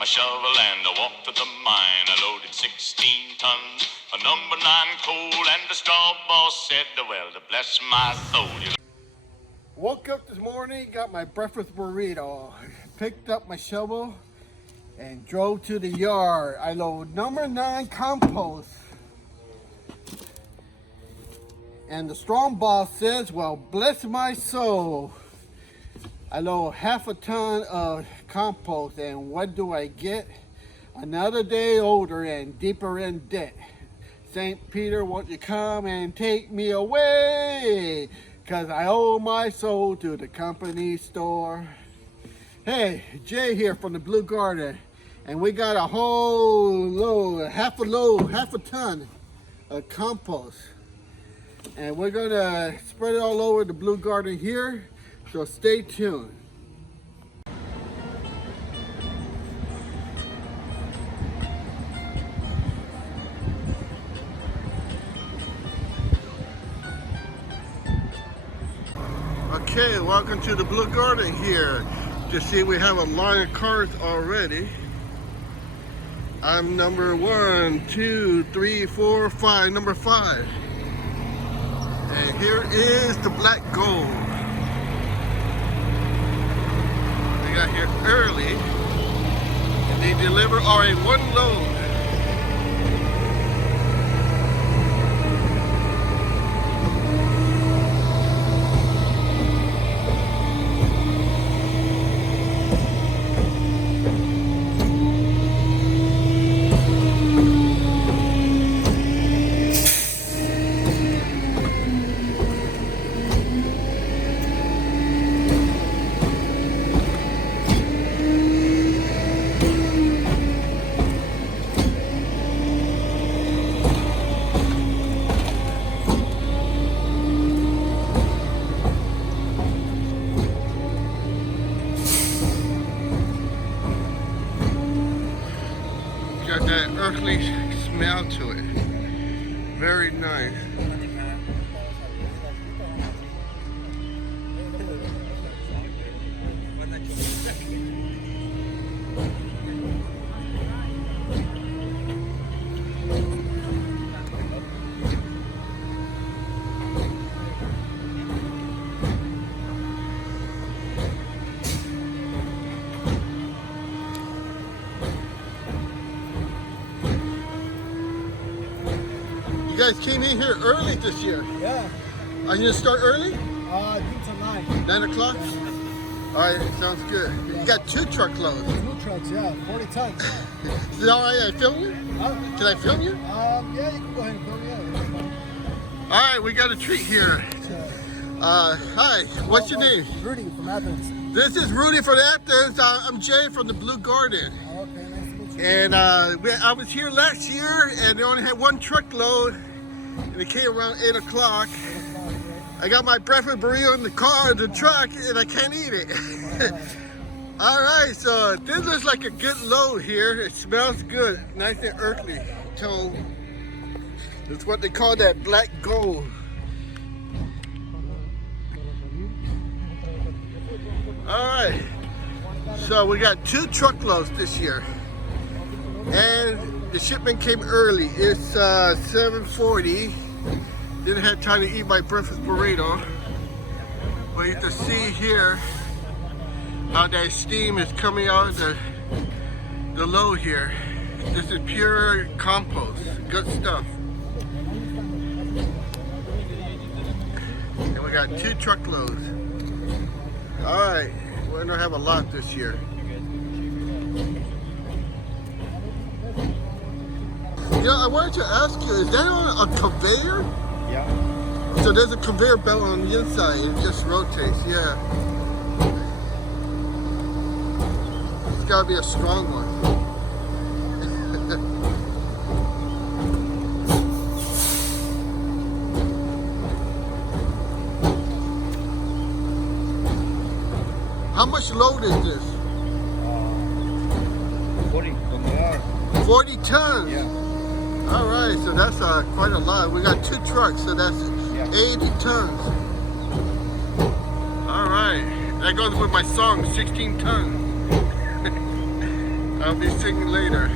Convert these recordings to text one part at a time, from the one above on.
my shovel and I walked to the mine. I loaded 16 tons of number 9 coal, and the straw boss said, well, to bless my soul. Woke up this morning, got my breakfast burrito, picked up my shovel, and drove to the yard. I load number 9 compost. And the strong boss says, well, bless my soul. I load half a ton of compost, and what do I get? Another day older and deeper in debt. St. Peter, won't you come and take me away? 'Cause I owe my soul to the company store. Hey, Jay here from the Blue Garden, and we got a whole load, half a ton of compost. And we're gonna spread it all over the Blue Garden here, so stay tuned. Okay, welcome to the Blue Garden here. Just see we have a line of cars already. I'm number 1, 2, 3, 4, 5, number 5. And here is the black gold. They got here early, and they deliver already 1 load. Got that earthly smell to it. Very nice. You guys came in here early this year. Yeah. Are you gonna start early? I think tonight. 9 o'clock? All right, sounds good. You got 2 truckloads. 2 trucks, yeah, 40 tons. Is it all right I film you? Can I film you? Yeah, you can go ahead and film, yeah. All right, we got a treat here. Hi, what's your name? Rudy from Athens. This is Rudy from Athens. I'm Jay from the Blue Garden. Okay, nice to meet you. And I was here last year, and they only had 1 truckload, and it came around 8 o'clock. I got my breakfast burrito in the car, the truck, and I can't eat it. All right, so this looks like a good load here. It smells good, nice and earthly tone. That's what they call that black gold. All right, so we got 2 truckloads this year, and the shipment came early. It's 7:40. Didn't have time to eat my breakfast burrito, but you can see here how that steam is coming out of the load here. This is pure compost, good stuff. And we got 2 truckloads. All right, we're gonna have a lot this year. You know, I wanted to ask you, is that on a conveyor? Yeah. So there's a conveyor belt on the inside, it just rotates, yeah. It's gotta be a strong one. How much load is this? 40 from there. 40 tons? Yeah. All right, so that's quite a lot. We got 2 trucks, so that's 80 tons. All right, that goes with my song, 16 tons. I'll be singing later.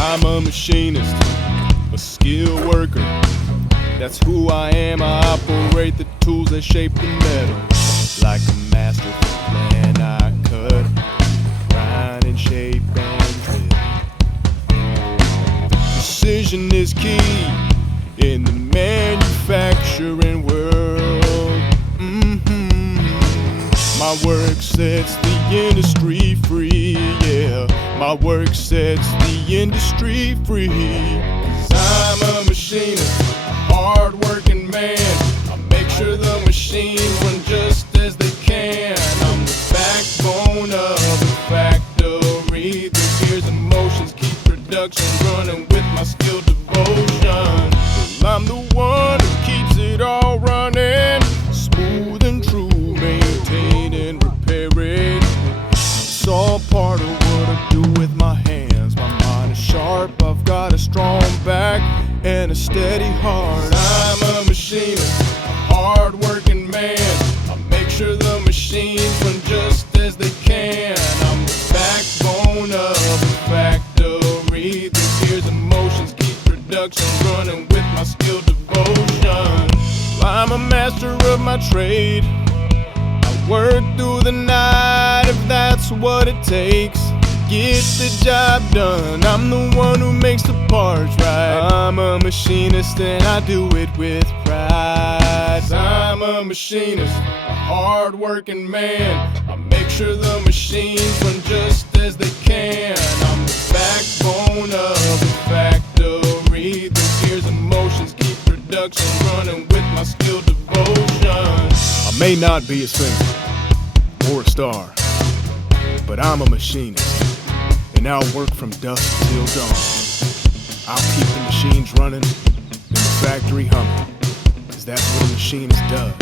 I'm a machinist, a skilled worker. That's who I am. I operate the tools that shape the metal. Like a masterful plan, I cut, grind, and shape and drill. Precision is key in the manufacturing world. My work sets the industry free, yeah. My work sets the industry free. 'Cause I'm a machinist, a hard-working man. I make sure the machines run just as they can. I'm the backbone of the factory. The gears and motions keep production running with my skilled devotion. Well, I'm the one who keeps it all running, smooth and true, maintain and repair it. It's all part of what I do with my hands. My mind is sharp, I've got a strong back and a steady heart. I'm a machinist, a hard-working man. I make sure the machines run just as they can. I'm the backbone of the factory. The gears and motions keep production running with my skilled devotion. I'm a master of my trade. I work through the night if that's what it takes. Get the job done. I'm the one who makes the parts right. I'm a machinist and I do it with pride. I'm a machinist, a hard-working man. I make sure the machines run just as they can. I'm the backbone of the factory. The gears and motions keep production running with my skilled devotion. I may not be a singer or a star, but I'm a machinist, and I'll work from dusk till dawn. I'll keep the machines running and the factory humming, 'cause that's what a machinist does,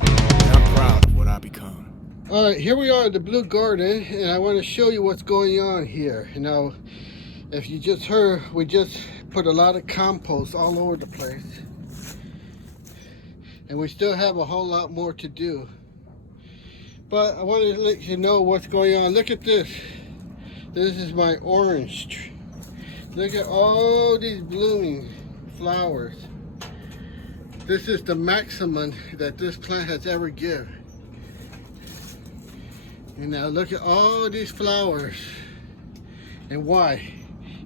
and I'm proud of what I become. All right, here we are at the Blue Garden, and I want to show you what's going on here. Now, if you just heard, we just put a lot of compost all over the place, and we still have a whole lot more to do. But I want to let you know what's going on. Look at this. This is my orange tree. Look at all these blooming flowers. This is the maximum that this plant has ever given. And now look at all these flowers. And why?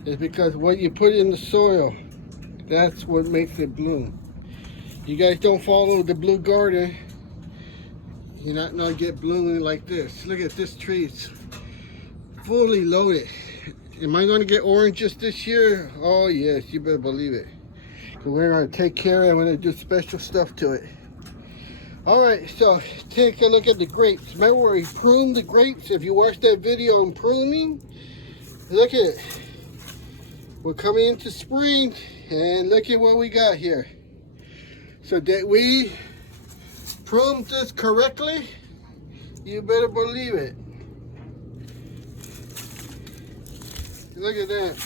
It's because what you put in the soil, that's what makes it bloom. You guys don't follow the Blue Garden, you're not gonna get blooming like this. Look at this tree, it's fully loaded. Am I gonna get oranges this year? Oh yes, you better believe it. We're gonna take care of it, I'm gonna do special stuff to it. All right, so take a look at the grapes. Remember where we pruned the grapes? If you watched that video on pruning, look at it. We're coming into spring, and look at what we got here. So that we pruned this correctly, you better believe it. Look at that.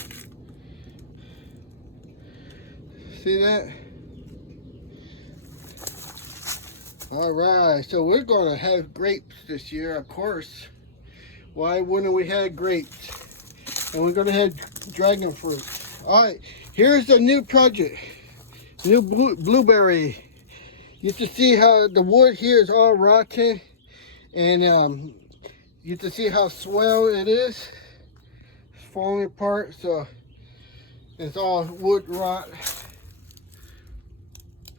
See that? All right, so we're gonna have grapes this year, of course. why wouldn't we have grapes? And we're gonna have dragon fruit. All right, here's the new project. New blueberry. You can see how the wood here is all rotten, and you can see how swell it is. It's falling apart, so it's all wood rot.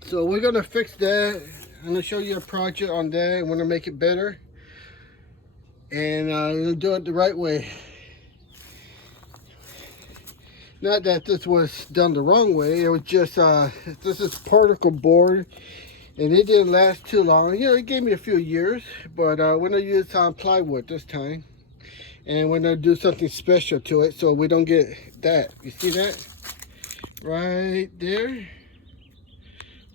So we're gonna fix that. I'm gonna show you a project on that. I want to make it better, and we'll do it the right way. Not that this was done the wrong way. It was just this is particle board, and it didn't last too long. You know, it gave me a few years, but we're gonna use plywood this time, and we're gonna do something special to it so we don't get that. You see that right there?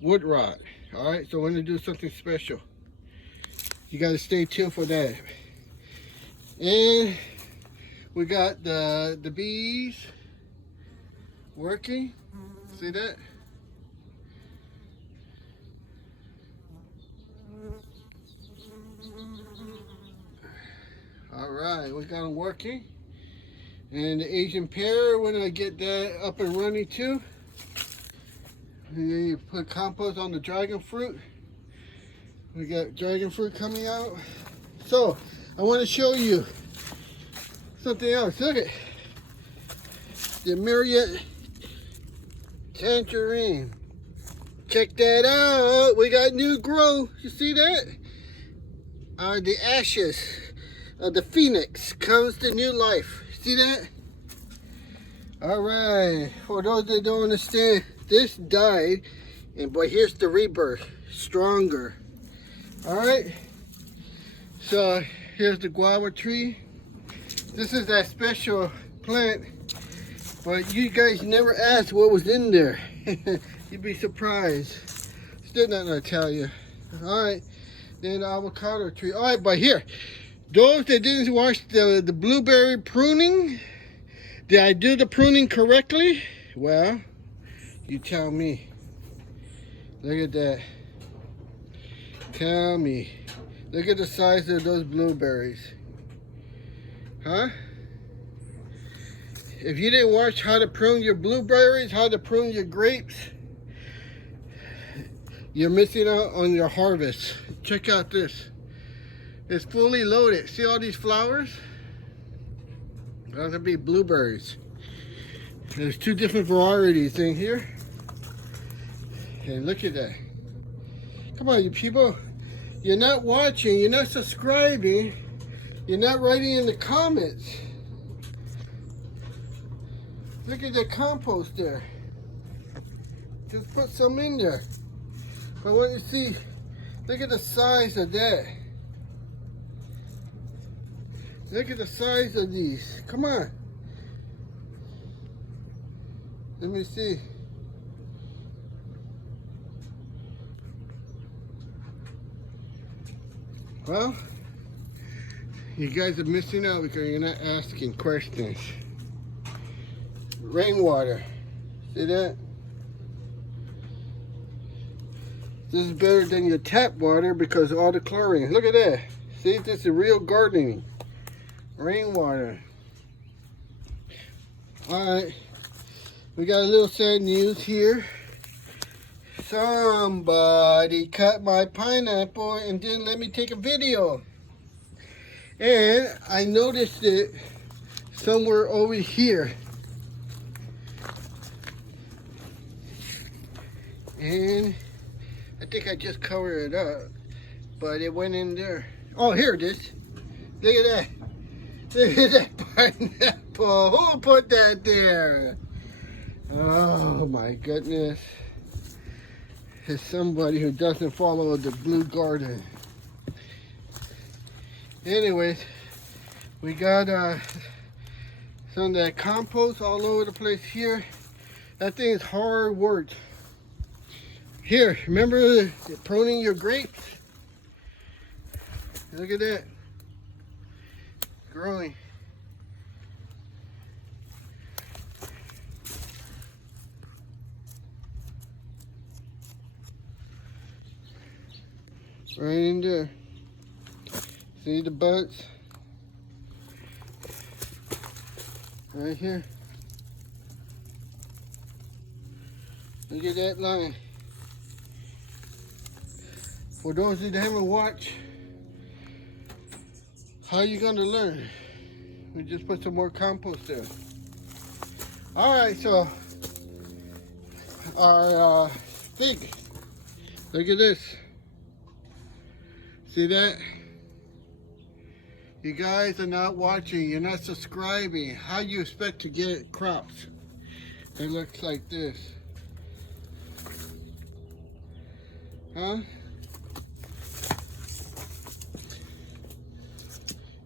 Wood rot. All right, so we're gonna do something special. You gotta stay tuned for that. And we got the bees working. See that? All right, we got them working. And the Asian pear, we're gonna get that up and running too. And then you put compost on the dragon fruit. We got dragon fruit coming out. So I want to show you something else. Look at the myriad tangerine. Check that out. We got new growth. You see that? The ashes of the phoenix comes to new life. See that? All right. For those that don't understand, this died, but here's the rebirth, stronger. All right. So here's the guava tree. This is that special plant, but you guys never asked what was in there. You'd be surprised. Still not gonna tell you. All right. Then the avocado tree. All right, but here, those that didn't watch the blueberry pruning, did I do the pruning correctly? Well, you tell me. Look at that. Tell me. Look at the size of those blueberries. Huh? If you didn't watch how to prune your blueberries, how to prune your grapes, you're missing out on your harvest. Check out this. It's fully loaded. See all these flowers? Those will be blueberries. There's two different varieties in here. And look at that. Come on, you people. You're not watching, you're not subscribing, you're not writing in the comments. Look at the compost there. Just put some in there. I want you to see, look at the size of that. Look at the size of these. Come on. Let me see. Well, you guys are missing out because you're not asking questions. Rainwater. See that? This is better than your tap water because of all the chlorine. Look at that. See, this is real gardening. Rainwater. Alright. We got a little sad news here. Somebody cut my pineapple and didn't let me take a video. And I noticed it somewhere over here. And I think I just covered it up, but it went in there. Oh, here it is. Look at that. Look at that pineapple. Who put that there? Oh my goodness. It's somebody who doesn't follow the blue garden. Anyways, we got some of that compost all over the place here. That thing is hard work. Here, remember pruning your grapes? Look at that. Growing. Right in there. See the buds? Right here. Look at that line. For those of you that haven't watched, how you gonna learn? We just put some more compost there. All right, so our fig. Look at this. See that? You guys are not watching. You're not subscribing. How you expect to get crops? It looks like this. Huh?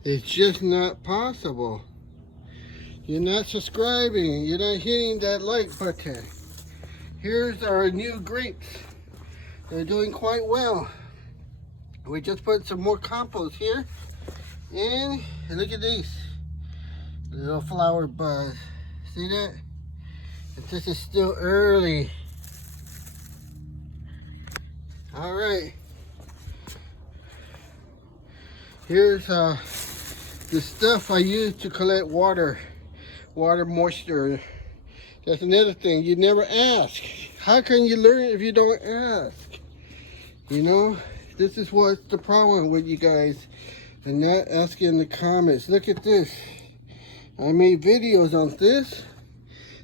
It's just not possible. You're not subscribing. You're not hitting that like button. Here's our new grapes. They're doing quite well. We just put some more compost here. And look at these little flower buds. See that? This is still early. All right. Here's the stuff I use to collect water moisture. That's another thing. You never ask. How can you learn if you don't ask? You know, this is what's the problem with you guys and not asking in the comments. Look at this. I made videos on this.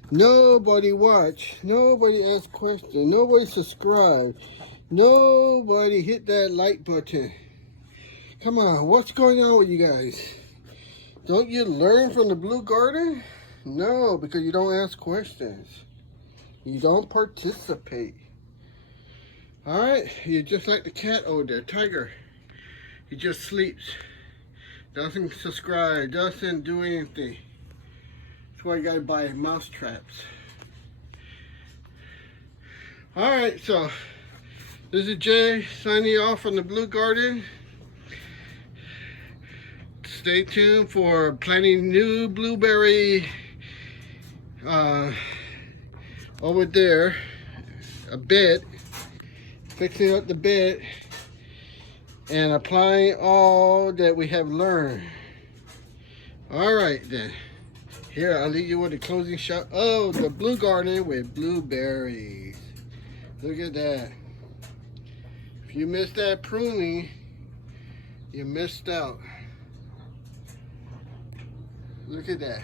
Nobody watched. Nobody asked questions. Nobody subscribed. Nobody hit that like button. Come on, what's going on with you guys? Don't you learn from the Blue Garden? No, because you don't ask questions. You don't participate. All right, you're just like the cat over there, Tiger. He just sleeps. Doesn't subscribe, doesn't do anything. That's why you gotta buy mouse traps. All right, so this is Jay signing off from the Blue Garden. Stay tuned for planting new blueberry over there, a bed, fixing up the bed and applying all that we have learned. All right then, here I'll leave you with a closing shot of the Blue Garden with blueberries. Look at that. If you missed that pruning, you missed out. Look at that.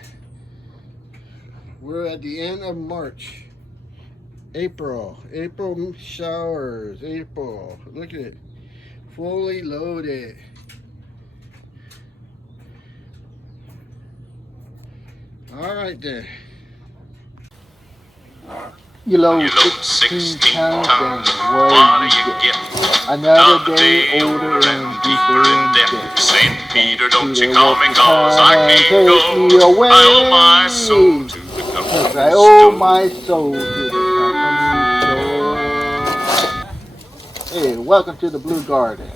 We're at the end of March. April showers, April. Look at it. Fully loaded. All right then. You load 16 tons and what do you get? Another day older and deeper in debt. St. Peter, don't you call me, cause I can't go. I owe my soul to the company. I owe my soul to the company store. Hey, welcome to the Blue Garden.